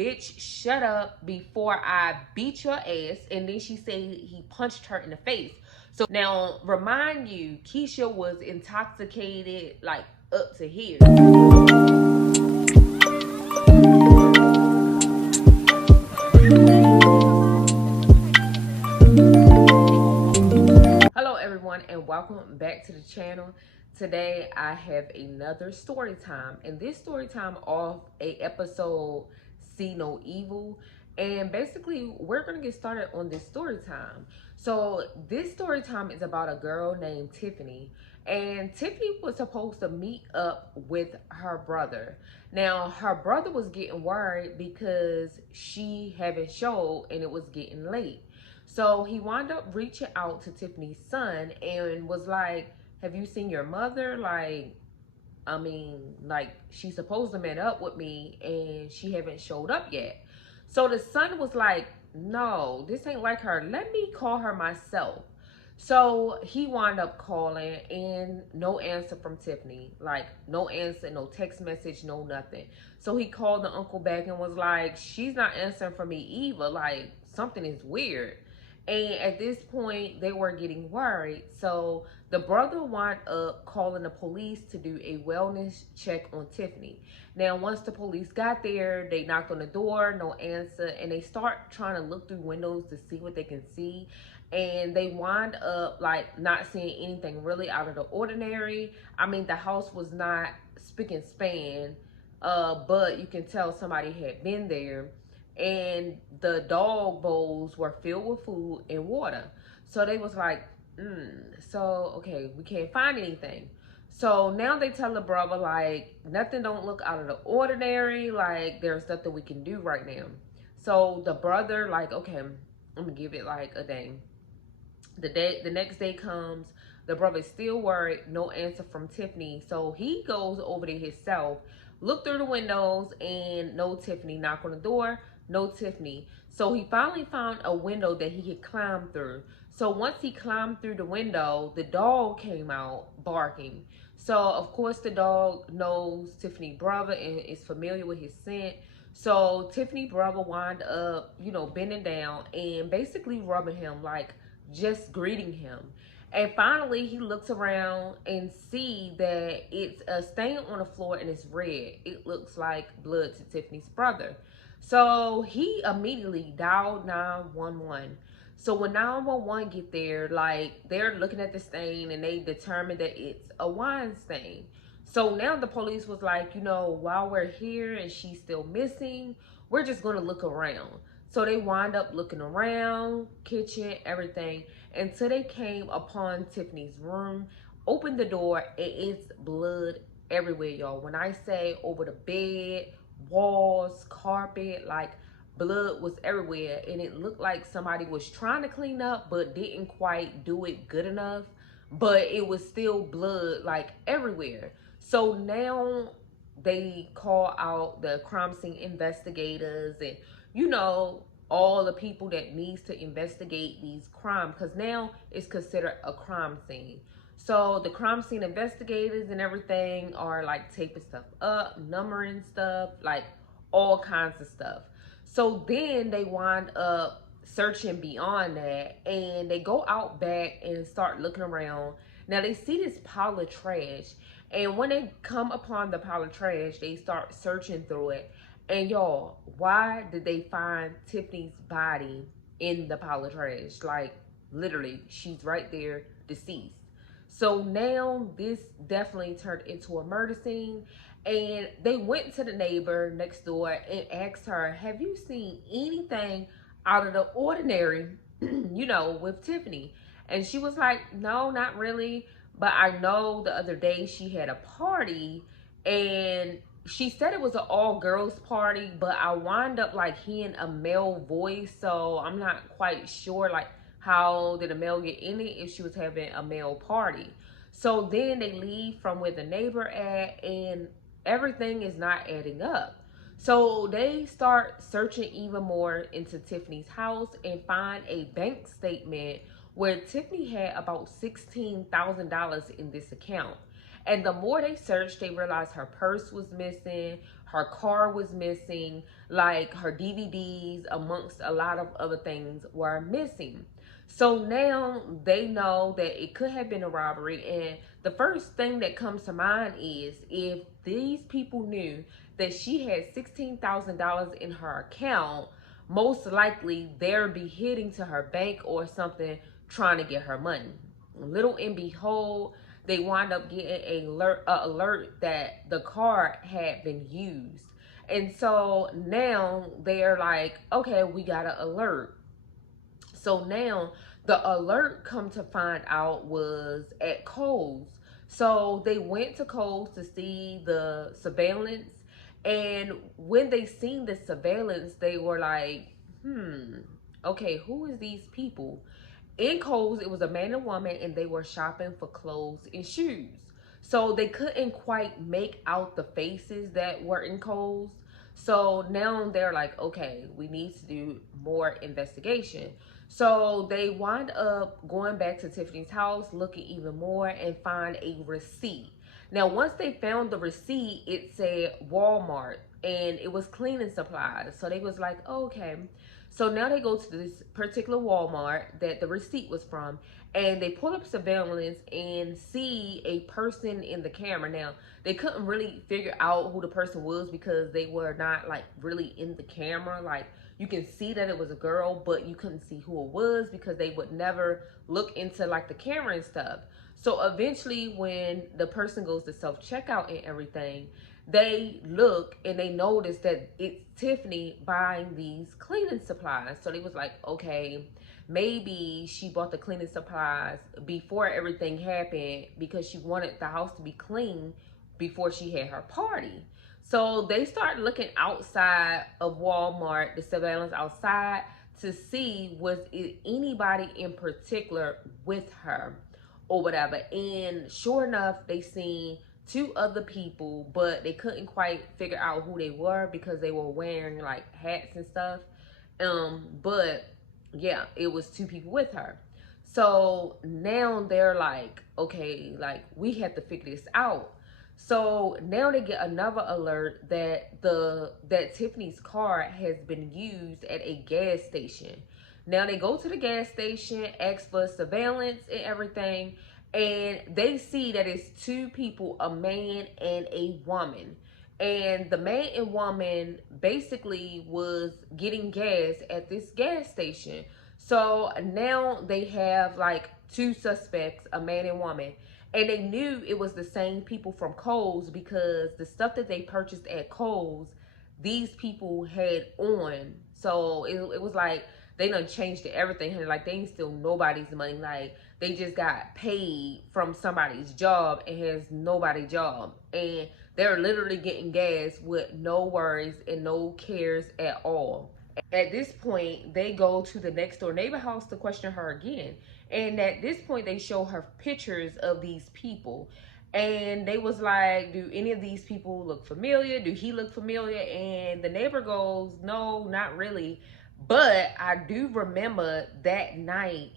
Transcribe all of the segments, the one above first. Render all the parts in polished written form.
bitch, shut up before I beat your ass. And then she said he punched her in the face. So now, remind you, Keisha was intoxicated, like up to here. Hello everyone and welcome back to the channel. Today I have another story time, and this story time off a episode See No Evil. And basically we're gonna get started on this story time. So this story time is about a girl named Tiffany, and Tiffany was supposed to meet up with her brother. Now her brother was getting worried because she haven't showed and it was getting late. So he wound up reaching out to Tiffany's son and was like, have you seen your mother? Like, she's supposed to meet up with me and she haven't showed up yet. So the son was like, no, this ain't like her. Let me call her myself. So he wound up calling and no answer from Tiffany. Like, no answer, no text message, no nothing. So he called the uncle back and was like, she's not answering for me either. Like, something is weird. And at this point, they were getting worried. So the brother wound up calling the police to do a wellness check on Tiffany. Now, once the police got there, they knocked on the door, no answer, and they start trying to look through windows to see what they can see. And they wind up like not seeing anything really out of the ordinary. I mean, the house was not spick and span, but you can tell somebody had been there, and the dog bowls were filled with food and water. So they was like, so okay, we can't find anything. So now they tell the brother like nothing don't look out of the ordinary, like there's nothing we can do right now. So the brother like, okay, I'm gonna give it like a day. The next day comes, the brother's still worried, no answer from Tiffany. So he goes over to himself, look through the windows, and no Tiffany. Knock on the door, no Tiffany. So he finally found a window that he could climb through. So once he climbed through the window, the dog came out barking. So of course the dog knows Tiffany brother and is familiar with his scent. So Tiffany brother wound up, bending down and basically rubbing him, like just greeting him. And finally he looks around and see that it's a stain on the floor and it's red. It looks like blood to Tiffany's brother. So he immediately dialed 911. So when 911 get there, like they're looking at the stain and they determine that it's a wine stain. So now the police was like, while we're here and she's still missing, we're just gonna look around. So they wind up looking around, kitchen, everything, until they came upon Tiffany's room, opened the door, and it's blood everywhere, y'all. When I say over the bed, walls, carpet, like blood was everywhere. And it looked like somebody was trying to clean up but didn't quite do it good enough. But it was still blood like everywhere. So now they call out the crime scene investigators and all the people that needs to investigate these crimes, because now it's considered a crime scene. So the crime scene investigators and everything are like taping stuff up, numbering stuff, like all kinds of stuff. So then they wind up searching beyond that, and they go out back and start looking around. Now they see this pile of trash, and when they come upon the pile of trash, they start searching through it. And y'all, why did they find Tiffany's body in the pile of trash? Like, literally, she's right there, deceased. So now this definitely turned into a murder scene. And they went to the neighbor next door and asked her, have you seen anything out of the ordinary, with Tiffany? And she was like, no, not really. But I know the other day she had a party, and she said it was an all girls party, but I wind up like hearing a male voice. So I'm not quite sure like how did a male get in it if she was having a male party. So then they leave from where the neighbor at, and everything is not adding up. So they start searching even more into Tiffany's house and find a bank statement where Tiffany had about $16,000 in this account. And the more they searched, they realized her purse was missing, her car was missing, like her DVDs, amongst a lot of other things, were missing. So now they know that it could have been a robbery. And the first thing that comes to mind is, if these people knew that she had $16,000 in her account, most likely they'll be heading to her bank or something trying to get her money. Little and behold, they wind up getting a alert that the card had been used. And so now they're like, okay, we got an alert. So now the alert, come to find out, was at Kohl's. So they went to Kohl's to see the surveillance. And when they seen the surveillance, they were like, okay, who is these people? In Kohl's, it was a man and woman, and they were shopping for clothes and shoes. So they couldn't quite make out the faces that were in Kohl's. So now they're like, okay, we need to do more investigation. So they wind up going back to Tiffany's house, looking even more, and find a receipt. Now, once they found the receipt, it said Walmart, and it was cleaning supplies. So they was like, oh, okay. So now they go to this particular Walmart that the receipt was from, and they pull up surveillance and see a person in the camera. Now, they couldn't really figure out who the person was because they were not like really in the camera. Like, you can see that it was a girl, but you couldn't see who it was because they would never look into like the camera and stuff. So eventually, when the person goes to self-checkout and everything, they look and they notice that it's Tiffany buying these cleaning supplies. So they was like, okay, maybe she bought the cleaning supplies before everything happened because she wanted the house to be clean before she had her party. So they start looking outside of Walmart, the surveillance outside, to see was it anybody in particular with her or whatever. And sure enough, they seen two other people, but they couldn't quite figure out who they were because they were wearing like hats and stuff. But yeah, it was two people with her. So now they're like, okay, like we have to figure this out. So now they get another alert that Tiffany's car has been used at a gas station. Now they go to the gas station, ask for surveillance and everything, and they see that it's two people, a man and a woman. And the man and woman basically was getting gas at this gas station. So now they have like two suspects, a man and woman. And they knew it was the same people from Kohl's because the stuff that they purchased at Kohl's, these people had on. So it was like they done changed everything. Like they ain't steal nobody's money. Like they just got paid from somebody's job and has nobody's job. And they're literally getting gas with no worries and no cares at all. At this point, they go to the next door neighbor house to question her again. And at this point, they show her pictures of these people. And they was like, do any of these people look familiar? Do he look familiar? And the neighbor goes, no, not really. But I do remember that night,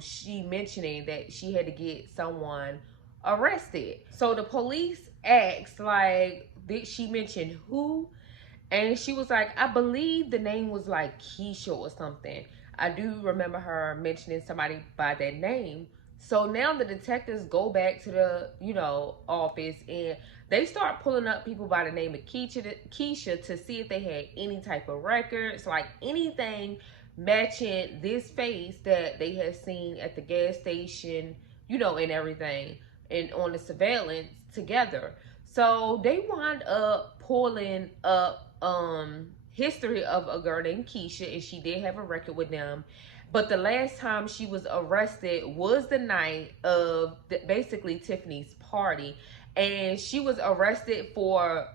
she mentioning that she had to get someone arrested. So the police asked, like, did she mention who? And she was like, I believe the name was like Keisha or something. I do remember her mentioning somebody by that name. So now the detectives go back to the, office, and they start pulling up people by the name of Keisha to see if they had any type of records, like anything matching this face that they had seen at the gas station, and everything, and on the surveillance together. So they wind up pulling up history of a girl named Keisha, and she did have a record with them. But the last time she was arrested was the night of basically Tiffany's party, and she was arrested for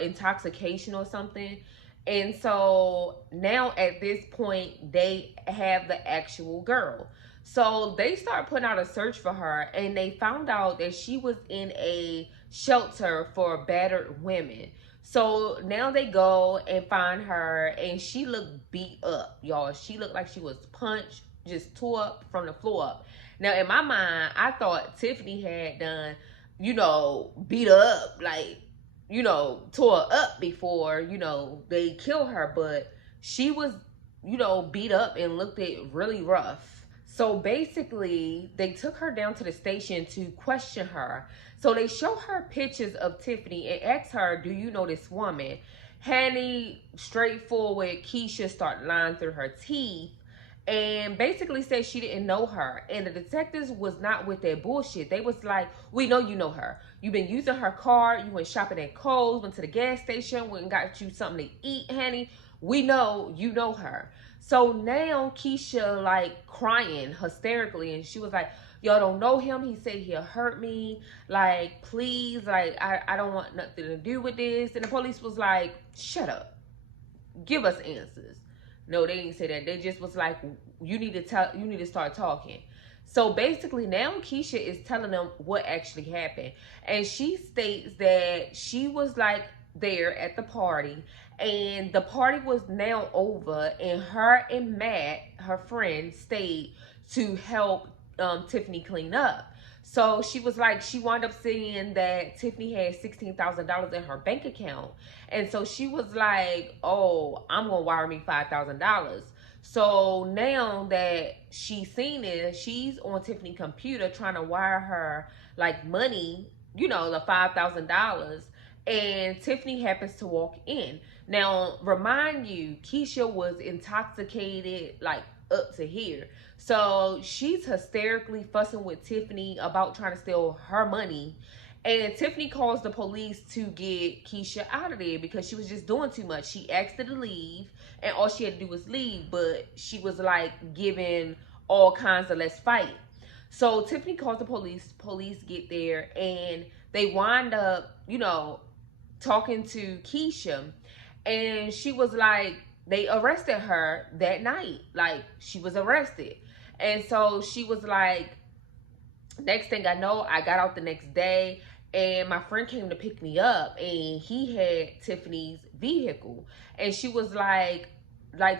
intoxication or something. And so now at this point, they have the actual girl. So they start putting out a search for her, and they found out that she was in a shelter for battered women. So now they go and find her, and she looked beat up, y'all. She looked like she was punched, just tore up from the floor up. Now, in my mind, I thought Tiffany had done, beat her up, like, you know, tore up before, you know, they kill her, but she was, you know, beat up and looked at really rough. So basically, they took her down to the station to question her. So they show her pictures of Tiffany and ask her, do you know this woman? Hanny, straightforward, Keisha started lying through her teeth and basically said she didn't know her. And the detectives was not with that bullshit. They was like, we know you know her. You've been using her car. You went shopping at Kohl's, went to the gas station, went and got you something to eat, honey. We know you know her. So now Keisha like crying hysterically, and she was like, y'all don't know him. He said he'll hurt me. Like, please, like, I don't want nothing to do with this. And the police was like, shut up. Give us answers. No, they didn't say that. They just was like, you need to start talking. So basically now Keisha is telling them what actually happened. And she states that she was like there at the party, and the party was now over, and her and Matt, her friend, stayed to help Tiffany clean up. So she was like, she wound up seeing that Tiffany had $16,000 in her bank account. And so she was like, oh, I'm going to wire me $5,000. So now that she's seen it, she's on Tiffany's computer trying to wire her like money, you know, the $5,000. And Tiffany happens to walk in. Now, remind you, Keisha was intoxicated, like up to here. So she's hysterically fussing with Tiffany about trying to steal her money. And Tiffany calls the police to get Keisha out of there because she was just doing too much. She asked her to leave, and all she had to do was leave, but she was like giving all kinds of let's fight. So Tiffany calls the police. Police get there, and they wind up, you know, talking to Keisha. And she was like, they arrested her that night. Like, she was arrested. And so she was like, next thing I know, I got out the next day, and my friend came to pick me up, and he had Tiffany's vehicle. And she was like,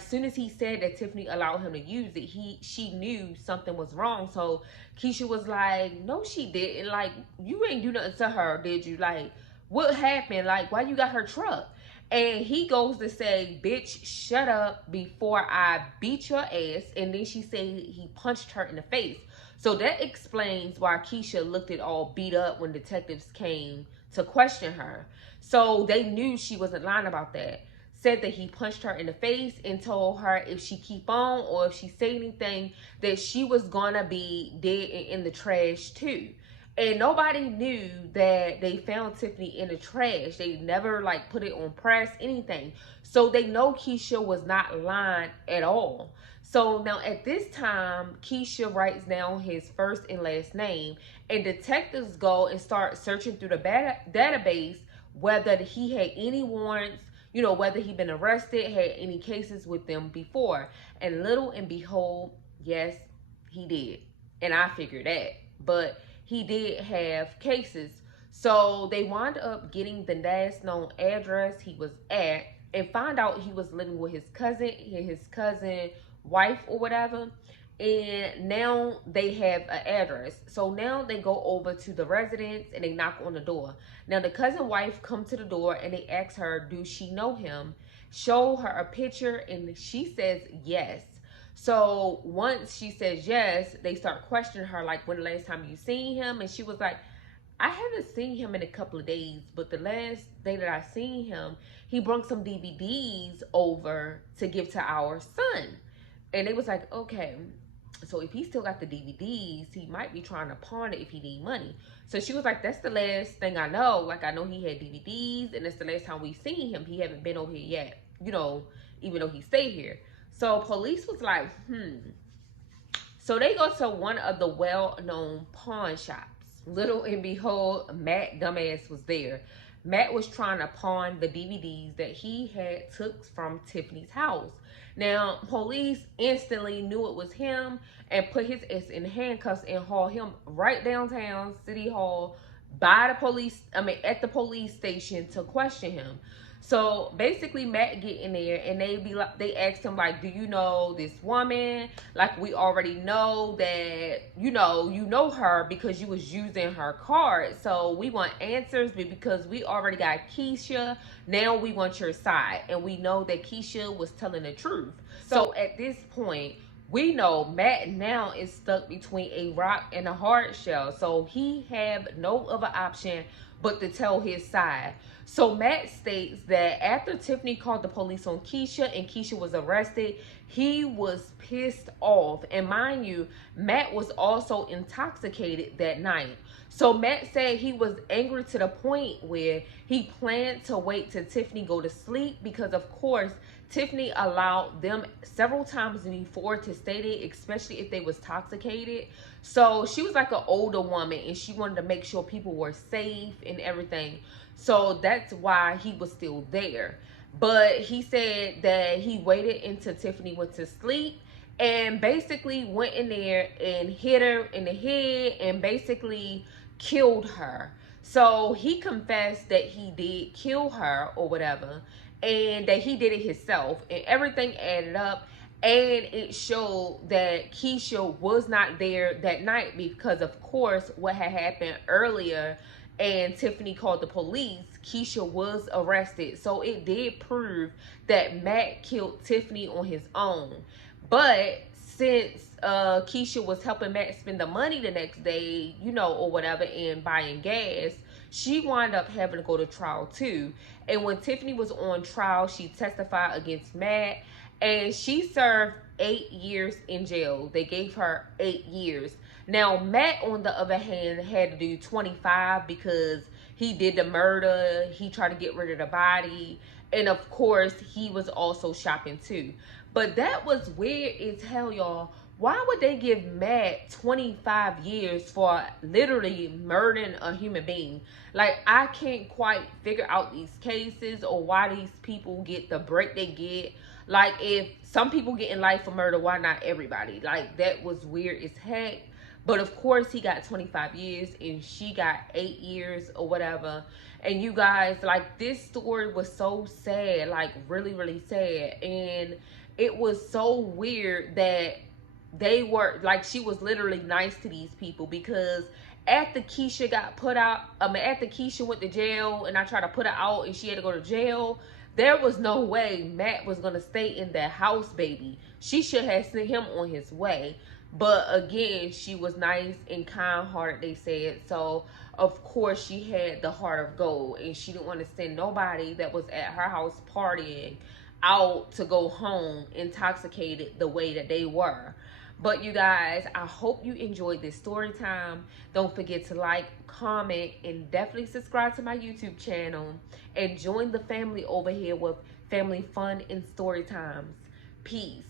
soon as he said that Tiffany allowed him to use it, she knew something was wrong. So Keisha was like, no, she didn't. Like, you ain't do nothing to her, did you? Like, what happened? Like, why you got her truck? And he goes to say, bitch, shut up before I beat your ass. And then she said he punched her in the face. So that explains why Keisha looked it all beat up when detectives came to question her. So they knew she wasn't lying about that. Said that he punched her in the face and told her if she keep on or if she say anything that she was gonna be dead and in the trash too. And nobody knew that they found Tiffany in the trash. They never like put it on press, anything. So they know Keisha was not lying at all. So now at this time, Keisha writes down his first and last name, and detectives go and start searching through the database whether he had any warrants, you know, whether he'd been arrested, had any cases with them before. And little and behold, yes, he did. And I figured that. But he did have cases. So they wound up getting the last known address he was at and find out he was living with his cousin wife or whatever. And now they have an address. So now they go over to the residence and they knock on the door. Now the cousin wife come to the door and they ask her, do she know him? Show her a picture, and she says yes. So once she says yes, they start questioning her, like, when the last time you seen him? And she was like, I haven't seen him in a couple of days, but the last day that I seen him, he brought some DVDs over to give to our son. And they was like, okay, so if he still got the DVDs, he might be trying to pawn it if he need money. So she was like, that's the last thing I know. Like, I know he had DVDs, and that's the last time we seen him. He haven't been over here yet, you know, even though he stayed here. So police was like, So they go to one of the well-known pawn shops. Little and behold, Matt dumbass was there. Matt was trying to pawn the DVDs that he had took from Tiffany's house. Now, police instantly knew it was him and put his ass in handcuffs and hauled him right downtown City Hall at the police station to question him. So basically Matt get in there and they asked him like, do you know this woman? Like, we already know that you know her because you was using her card. So we want answers, but because we already got Keisha, now we want your side. And we know that Keisha was telling the truth. So at this point, we know Matt now is stuck between a rock and a hard shell. So he have no other option but to tell his side. So Matt states that after Tiffany called the police on Keisha and Keisha was arrested, he was pissed off. And mind you, Matt was also intoxicated that night. So Matt said he was angry to the point where he planned to wait till Tiffany go to sleep because, of course, Tiffany allowed them several times before to stay there, especially if they was intoxicated. So she was like an older woman and she wanted to make sure people were safe and everything. So that's why he was still there. But he said that he waited until Tiffany went to sleep and basically went in there and hit her in the head and basically killed her. So he confessed that he did kill her or whatever, and that he did it himself, and everything added up. And it showed that Keisha was not there that night because, of course, what had happened earlier and Tiffany called the police, Keisha was arrested. So it did prove that Matt killed Tiffany on his own. But since Keisha was helping Matt spend the money the next day, or whatever, and buying gas, she wound up having to go to trial too. And when Tiffany was on trial, she testified against Matt and she served 8 years in jail. They gave her 8 years. Now, Matt, on the other hand, had to do 25 because he did the murder. He tried to get rid of the body. And of course, he was also shopping too. But that was weird as hell, y'all. Why would they give Matt 25 years for literally murdering a human being? Like, I can't quite figure out these cases or why these people get the break they get. Like, if some people get in life for murder, why not everybody? Like, that was weird as heck. But of course, he got 25 years and she got 8 years or whatever. And you guys, like, this story was so sad, like, really, really sad. And it was so weird that they were, like, she was literally nice to these people because after Keisha got put out, after Keisha went to jail and I tried to put her out and she had to go to jail, there was no way Matt was going to stay in that house, baby. She should have sent him on his way. But again, she was nice and kind-hearted, they said. So, of course, she had the heart of gold. And she didn't want to send nobody that was at her house partying out to go home intoxicated the way that they were. But you guys, I hope you enjoyed this story time. Don't forget to like, comment, and definitely subscribe to my YouTube channel. And join the family over here with family fun and story times. Peace.